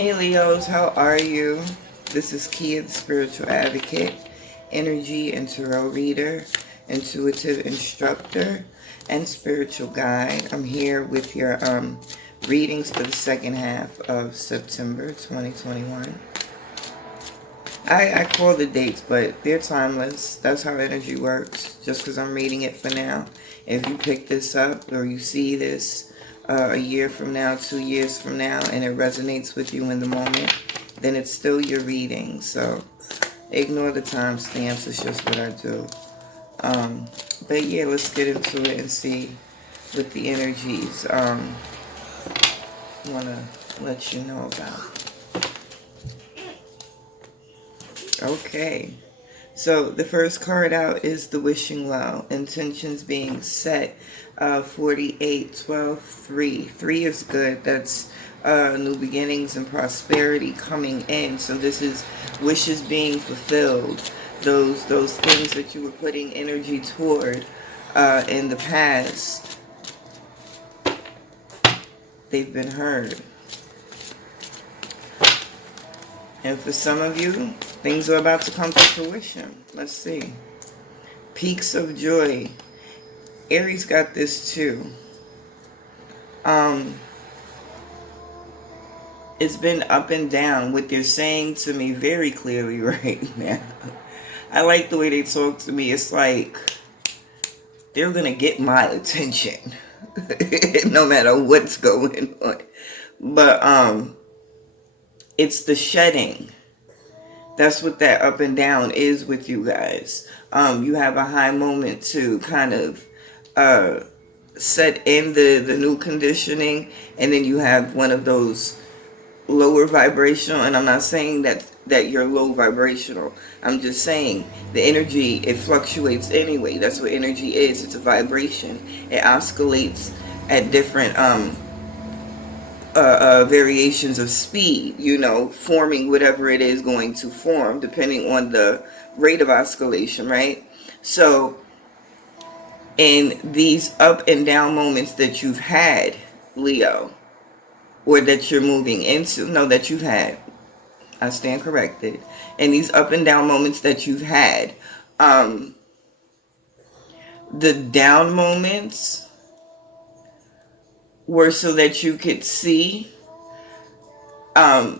Hey Leos, how are you? This is Kia, the Spiritual Advocate, Energy and Tarot Reader, Intuitive Instructor, and Spiritual Guide. I'm here with your readings for the second half of September 2021. I call the dates, but they're timeless. That's how energy works. Just because I'm reading it for now. If you pick this up or you see this a year from now, 2 years from now, and it resonates with you in the moment, then it's still your reading. So ignore the timestamps. It's just what I do. But yeah, let's get into it and see what the energies want to let you know about. Okay, so the first card out is the Wishing Well. Intentions being set. 48, 12, 3. 3 is good. That's new beginnings and prosperity coming in. So this is wishes being fulfilled. Those things that you were putting energy toward in the past, they've been heard. And for some of you, things are about to come to fruition. Let's see. Peaks of joy. Aries got this too. It's been up and down. What they're saying to me very clearly right now. I like the way they talk to me. It's like they're going to get my attention. No matter what's going on. But it's the shedding. That's what that up and down is with you guys. You have a high moment to kind of set in the new conditioning, and then you have one of those lower vibrational, and I'm not saying that you're low vibrational. I'm just saying the energy, it fluctuates anyway. That's what energy is. It's a vibration. It oscillates at different variations of speed, forming whatever it is going to form, depending on the rate of oscillation, right? So, in these up and down moments that you've had, Leo, or that you're moving into, no, that you've had, I stand corrected, in these up and down moments that you've had, the down moments were so that you could see.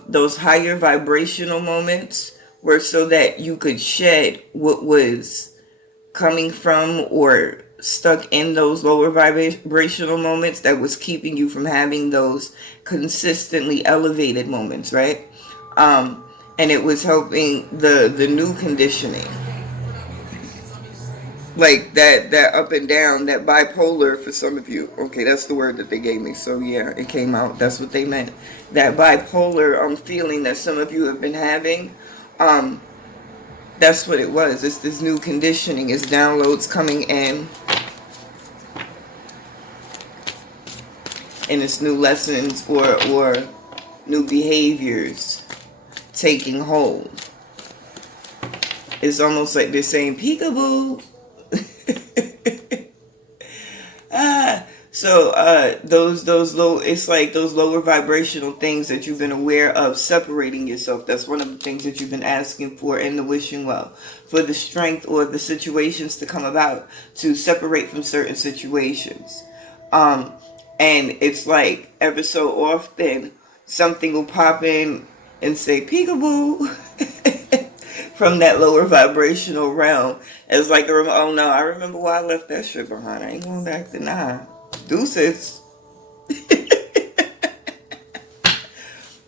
Those higher vibrational moments were so that you could shed what was coming from or stuck in those lower vibrational moments that was keeping you from having those consistently elevated moments, right? And it was helping the new conditioning. Like that up and down, that bipolar for some of you. Okay, that's the word that they gave me. So yeah, it came out. That's what they meant. That bipolar feeling that some of you have been having. That's what it was. It's this new conditioning. It's downloads coming in. And it's new lessons or new behaviors taking hold. It's almost like they're saying, peekaboo. So those low, it's like those lower vibrational things that you've been aware of separating yourself. That's one of the things that you've been asking for in the Wishing Well, for the strength or the situations to come about to separate from certain situations. And it's like ever so often something will pop in and say peekaboo from that lower vibrational realm. It's like oh no, I remember why I left that shit behind. I ain't going back to nah. Deuces.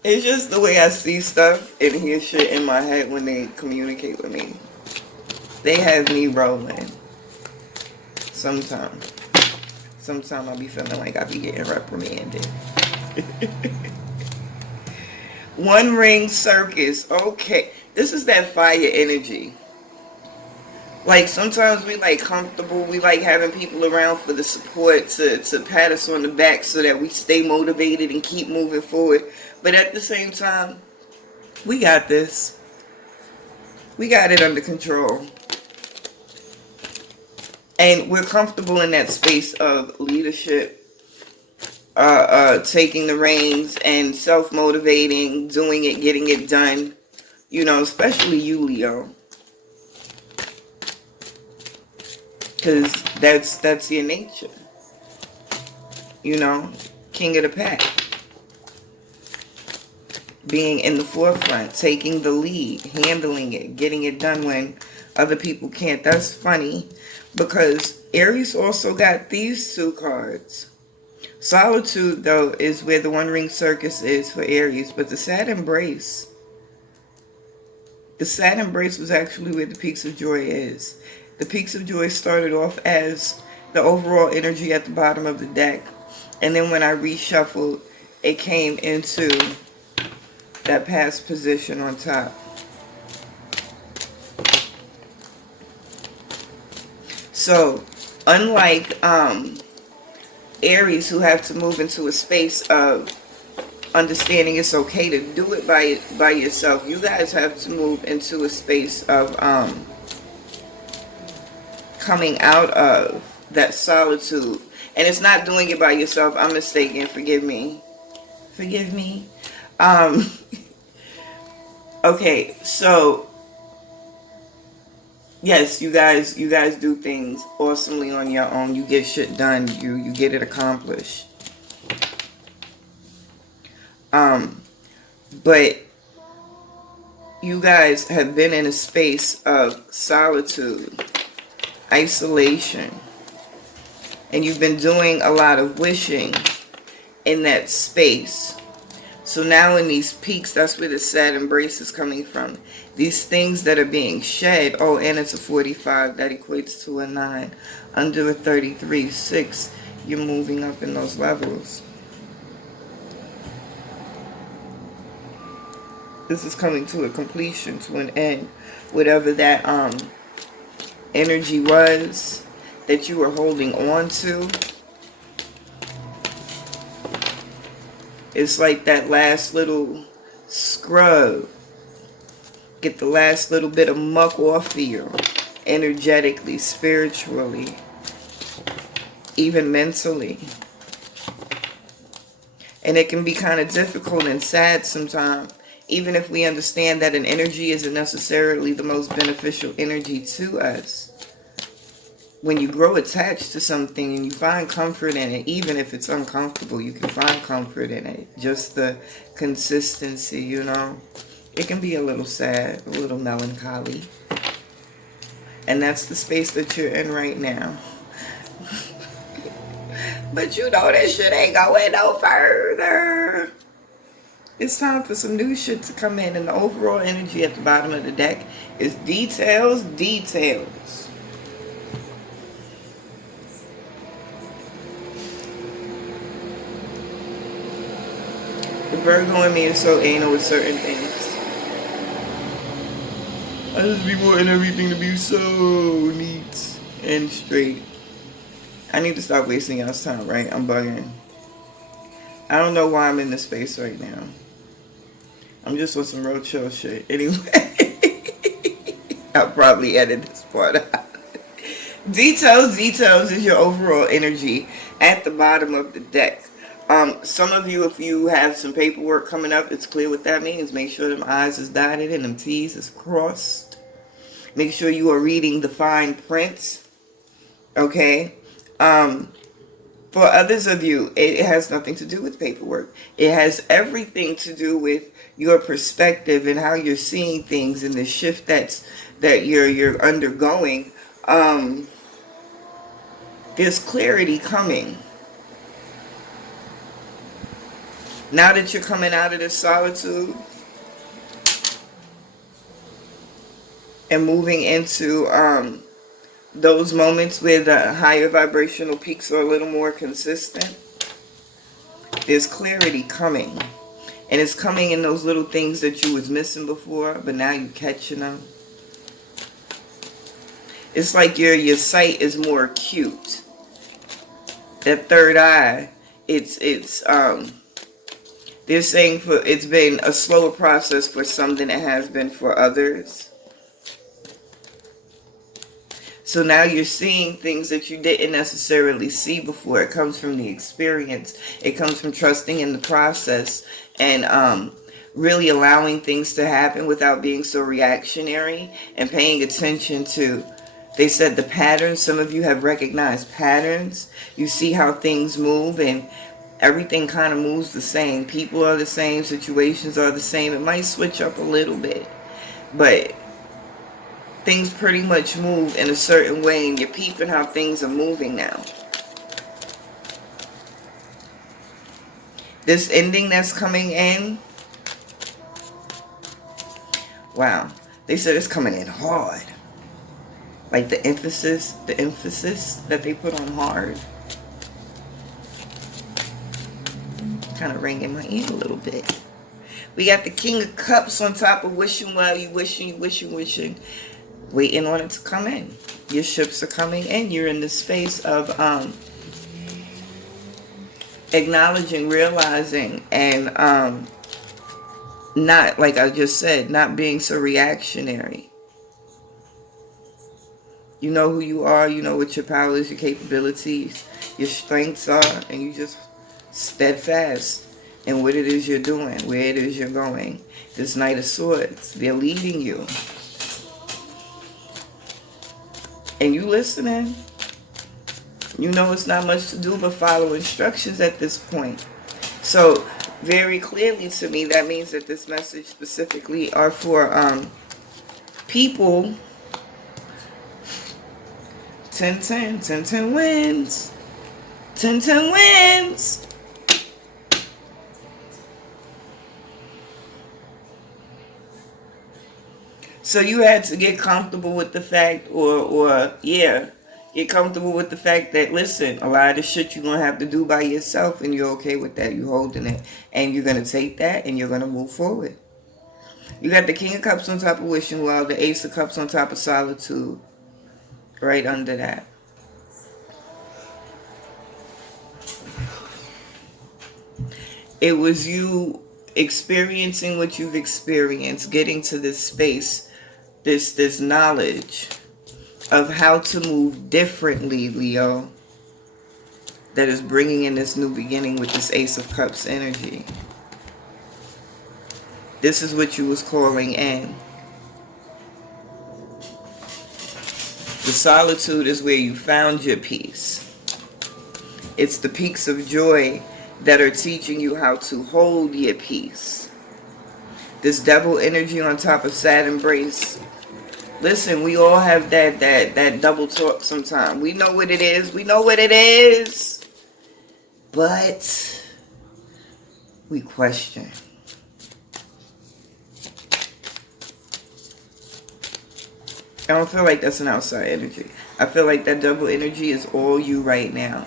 It's just the way I see stuff and hear shit in my head when they communicate with me. They have me rolling. Sometimes I'll be feeling like I be getting reprimanded. One Ring Circus. Okay. This is that fire energy. Like sometimes we like comfortable. We like having people around for the support to pat us on the back so that we stay motivated and keep moving forward. But at the same time, we got this. We got it under control. And we're comfortable in that space of leadership taking the reins and self-motivating, doing it, getting it done. You know, especially you, Leo. Because that's your nature. You know, king of the pack. Being in the forefront, taking the lead, handling it, getting it done when other people can't. That's funny because Aries also got these two cards. Solitude, though, is where the One Ring Circus is for Aries, but the Sad Embrace. The Sad Embrace was actually where the Peaks of Joy is. The Peaks of Joy started off as the overall energy at the bottom of the deck. And then when I reshuffled, it came into that past position on top. So, unlike Aries, who have to move into a space of understanding it's okay to do it by yourself, you guys have to move into a space of coming out of that solitude. And it's not doing it by yourself. I'm mistaken. Forgive me. Forgive me. Okay, so yes, you guys do things awesomely on your own. You get shit done. You get it accomplished. But you guys have been in a space of solitude, isolation, and you've been doing a lot of wishing in that space. So now in these peaks, that's where the Sad Embrace is coming from. These things that are being shed. Oh, and it's a 45. That equates to a 9. Under a 33, 6. You're moving up in those levels. This is coming to a completion, to an end. Whatever that energy was that you were holding on to. It's like that last little scrub. Get the last little bit of muck off of you. Energetically, spiritually, even mentally. And it can be kind of difficult and sad sometimes. Even if we understand that an energy isn't necessarily the most beneficial energy to us. When you grow attached to something and you find comfort in it, even if it's uncomfortable, you can find comfort in it. Just the consistency, you know. It can be a little sad, a little melancholy. And that's the space that you're in right now. But you know that shit ain't going no further. It's time for some new shit to come in. And the overall energy at the bottom of the deck is details, details. The Virgo in me is so anal with certain things. I just be wanting everything to be so neat and straight. I need to stop wasting y'all's time, right? I'm bugging. I don't know why I'm in this space right now. I'm just on some real chill shit. Anyway, I'll probably edit this part out. Details is your overall energy at the bottom of the deck. Some of you, if you have some paperwork coming up, it's clear what that means. Make sure them I's is dotted and them T's is crossed. Make sure you are reading the fine print. Okay? For others of you, it has nothing to do with paperwork. It has everything to do with your perspective and how you're seeing things and the shift that you're undergoing. There's clarity coming. Now that you're coming out of this solitude and moving into those moments where the higher vibrational peaks are a little more consistent, there's clarity coming. And it's coming in those little things that you was missing before, but now you're catching them. It's like your sight is more acute. That third eye, they're saying it's been a slower process for some than it has been for others. So now you're seeing things that you didn't necessarily see before. It comes from the experience. It comes from trusting in the process and really allowing things to happen without being so reactionary and paying attention to, they said, the patterns. Some of you have recognized patterns. You see how things move, and everything kind of moves the same. People are the same. Situations are the same. It might switch up a little bit, but things pretty much move in a certain way, and you're peeping how things are moving now. This ending that's coming in, wow. They said it's coming in hard. Like the emphasis that they put on hard. Kind of ringing my ear a little bit. We got the King of Cups on top of wishing well. You wishing, waiting on it to come in. Your ships are coming in. You're in the space of acknowledging, realizing, and not, like I just said, not being so reactionary. You know who you are. You know what your powers, your capabilities, your strengths are, and you just steadfast in what it is you're doing, where it is you're going. This Knight of Swords, they're leading you. And you listening. You know it's not much to do but follow instructions at this point. So, very clearly to me, that means that this message specifically are for people. 10-10. 10-10 wins. 10-10 wins. So you had to get comfortable with the fact, get comfortable with the fact that, listen, a lot of the shit you're going to have to do by yourself, and you're okay with that. You're holding it. And you're going to take that, and you're going to move forward. You got the King of Cups on top of wishing well, the Ace of Cups on top of solitude. Right under that. It was you experiencing what you've experienced, getting to this space, this knowledge of how to move differently, Leo, that is bringing in this new beginning with this Ace of Cups energy. This is what you was calling in. The solitude is where you found your peace. It's the peaks of joy that are teaching you how to hold your peace. This devil energy on top of sad embrace. Listen, we all have that double talk sometimes. We know what it is. We know what it is. But we question. I don't feel like that's an outside energy. I feel like that double energy is all you right now.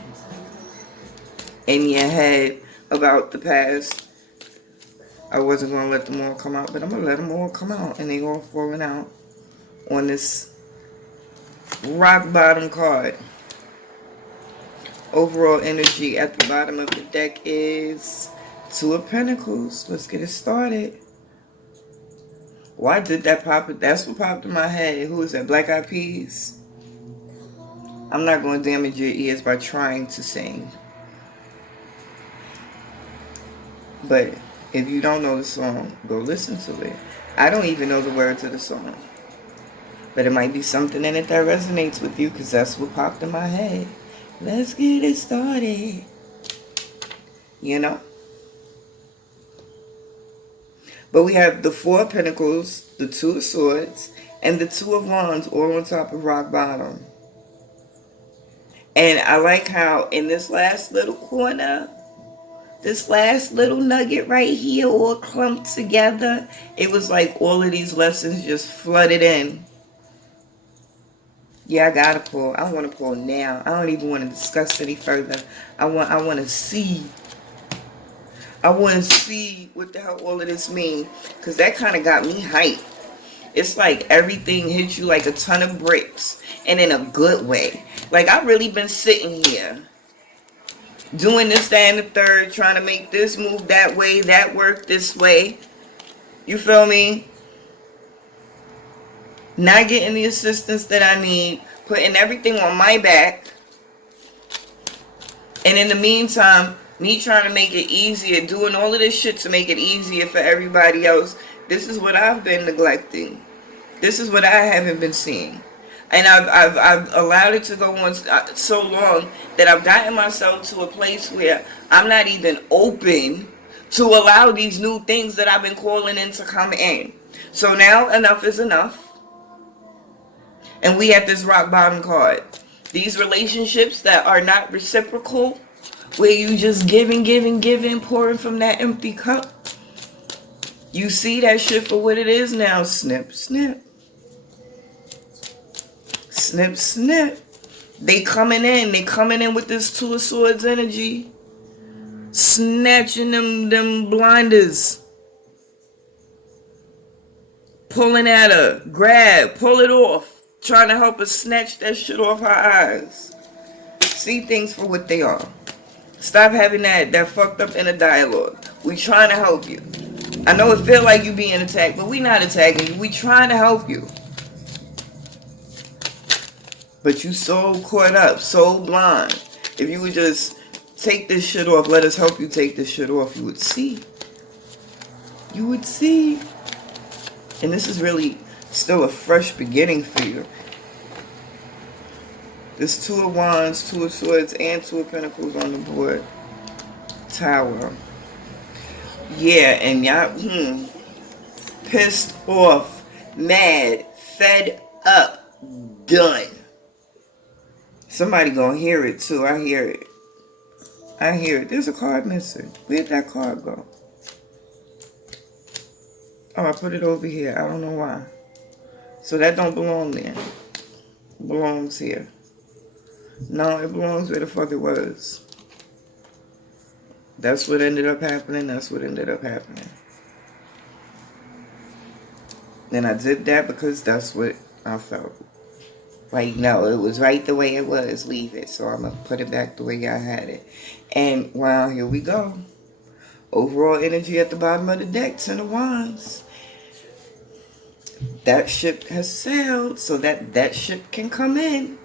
In your head about the past. I wasn't going to let them all come out, but I'm going to let them all come out. And they all falling out on this rock bottom card. Overall energy at the bottom of the deck is Two of Pentacles. Let's get it started. Why did that pop? That's what popped in my head. Who is that? Black Eyed Peas? I'm not going to damage your ears by trying to sing. But if you don't know the song, go listen to it. I don't even know the words of the song. But it might be something in it that resonates with you, because that's what popped in my head. Let's get it started. You know? But we have the Four of Pentacles, the Two of Swords, and the Two of Wands all on top of rock bottom. And I like how in this last little corner, this last little nugget right here all clumped together, it was like all of these lessons just flooded in. Yeah, I gotta pull. I want to pull now. I don't even want to discuss any further. I want to see. I want to see what the hell all of this means, because that kind of got me hyped. It's like everything hit you like a ton of bricks, and in a good way. Like, I've really been sitting here doing this, that, and the third, trying to make this move that way, that work this way. You feel me? Not getting the assistance that I need, putting everything on my back. And in the meantime, me trying to make it easier, doing all of this shit to make it easier for everybody else. This is what I've been neglecting. This is what I haven't been seeing. And I've allowed it to go on so long that I've gotten myself to a place where I'm not even open to allow these new things that I've been calling in to come in. So now enough is enough. And we at this rock bottom card. These relationships that are not reciprocal, where you just giving, pouring from that empty cup. You see that shit for what it is now. Snip, snip. Snip, snip. They coming in with this Two of Swords energy. Snatching them blinders. Pulling at her. Grab. Pull it off. Trying to help us snatch that shit off her eyes. See things for what they are. Stop having that fucked up inner dialogue. We trying to help you. I know it feel like you being attacked, but we not attacking you. We trying to help you. But you so caught up, so blind. If you would just take this shit off, let us help you take this shit off, you would see. You would see. And this is really still a fresh beginning for you. There's Two of Wands, Two of Swords, and Two of Pentacles on the board. Tower. Yeah, and y'all pissed off, mad, fed up, done. Somebody gonna hear it too. I hear it. I hear it. There's a card missing. Where'd that card go? Oh, I put it over here. I don't know why. So that don't belong there. It belongs here. No, it belongs where the fuck it was. That's what ended up happening. That's what ended up happening. And I did that because that's what I felt. Like, no, it was right the way it was. Leave it. So I'm going to put it back the way I had it. And, wow, here we go. Overall energy at the bottom of the deck. Ten of Wands. That ship has sailed so that ship can come in.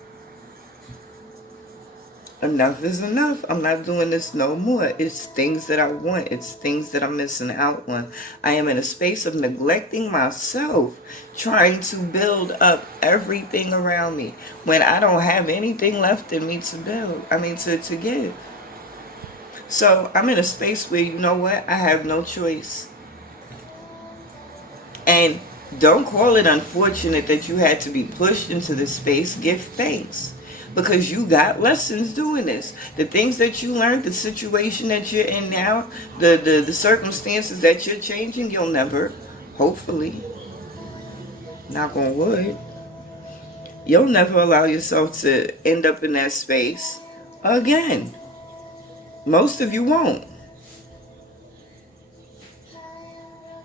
Enough is enough. I'm not doing this no more. It's things that I want. It's things that I'm missing out on. I am in a space of neglecting myself, trying to build up everything around me when I don't have anything left in me to build. To give. So I'm in a space where, you know what? I have no choice. And don't call it unfortunate that you had to be pushed into this space. Give thanks. Because you got lessons doing this. The things that you learned, the situation that you're in now, the circumstances that you're changing, you'll never, hopefully, knock on wood, you'll never allow yourself to end up in that space again. Most of you won't.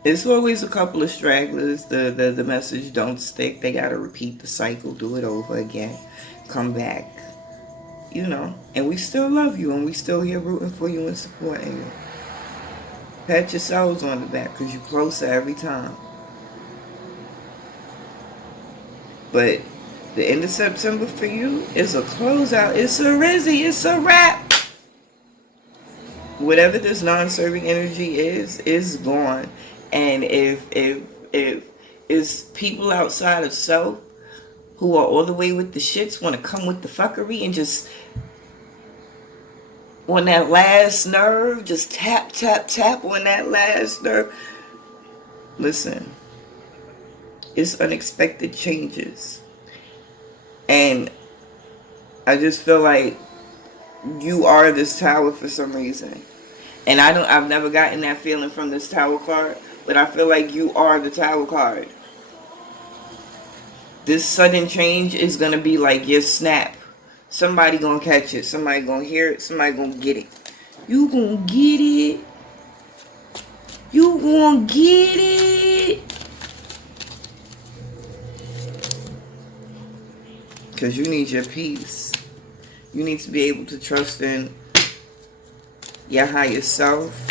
It's always a couple of stragglers. The message don't stick. They got to repeat the cycle, do it over again. Come back, and we still love you, and we still here rooting for you and supporting you. Pat yourselves on the back because you're closer every time. But the end of September for you is a closeout. It's a rizzy. It's a wrap. Whatever this non-serving energy is gone. And if it's people outside of self who are all the way with the shits, want to come with the fuckery and just on that last nerve, just tap, tap, tap on that last nerve. Listen, it's unexpected changes. And I just feel like you are this tower for some reason. And I've never gotten that feeling from this tower card, but I feel like you are the tower card. This sudden change is going to be like your snap. Somebody going to catch it. Somebody going to hear it. Somebody going to get it. You going to get it. You going to get it. Because you need your peace. You need to be able to trust in your higher self.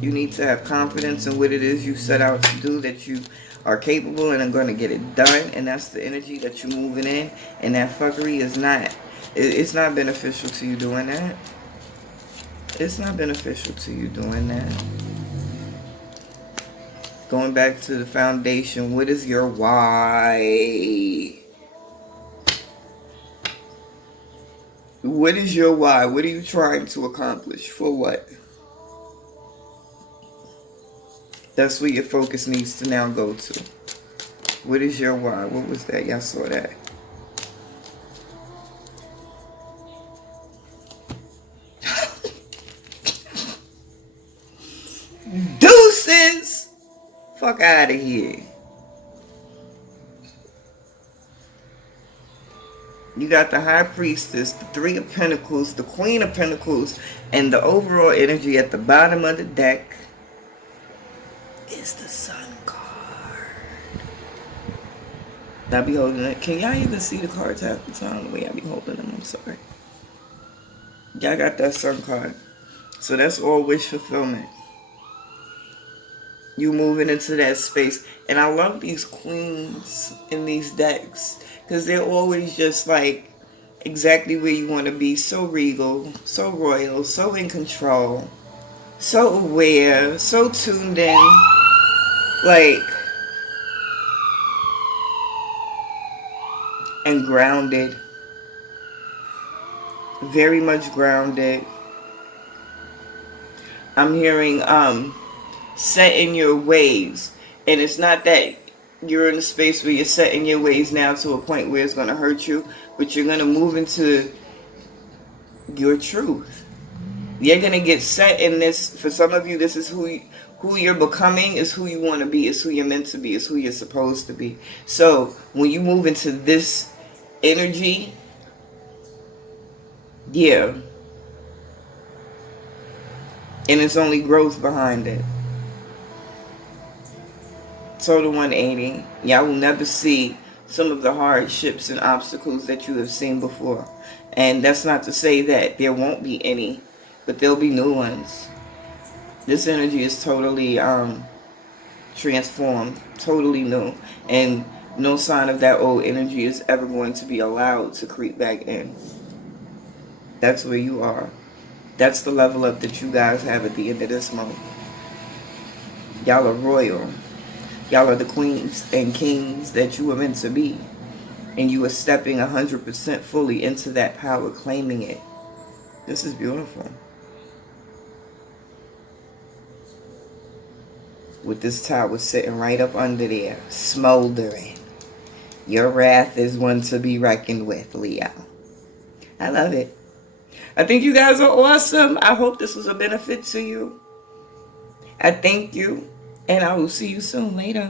You need to have confidence in what it is you set out to do, that you are capable and are going to get it done. And that's the energy that you're moving in. And that fuckery is not, it's not beneficial to you doing that. It's not beneficial to you doing that. Going back to the foundation, what is your why? What is your why? What are you trying to accomplish? For what? That's where your focus needs to now go to. What is your why? What was that? Y'all saw that. Deuces! Fuck out of here. You got the High Priestess, the Three of Pentacles, the Queen of Pentacles, and the overall energy at the bottom of the deck is the Sun card. I be holding it. Can y'all even see the cards half the time the way I be holding them? I'm sorry. Y'all got that Sun card. So that's all wish fulfillment. You moving into that space. And I love these queens in these decks, because they're always just like exactly where you want to be. So regal, so royal, so in control, so aware, so tuned in. Like, and grounded. Very much grounded. I'm hearing set in your ways. And it's not that you're in a space where you're set in your ways now to a point where it's going to hurt you, but you're going to move into your truth. You're going to get set in this. For some of you, this is who you're becoming, is who you want to be, is who you're meant to be, is who you're supposed to be. So when you move into this energy, yeah, and it's only growth behind it. Total 180. Y'all will never see some of the hardships and obstacles that you have seen before. And that's not to say that there won't be any, but there'll be new ones. This energy is totally transformed, totally new. And no sign of that old energy is ever going to be allowed to creep back in. That's where you are. That's the level up that you guys have at the end of this month. Y'all are royal. Y'all are the queens and kings that you were meant to be. And you are stepping 100% fully into that power, claiming it. This is beautiful. With this tower sitting right up under there, smoldering. Your wrath is one to be reckoned with, Leo. I love it. I think you guys are awesome. I hope this was a benefit to you. I thank you. And I will see you soon later.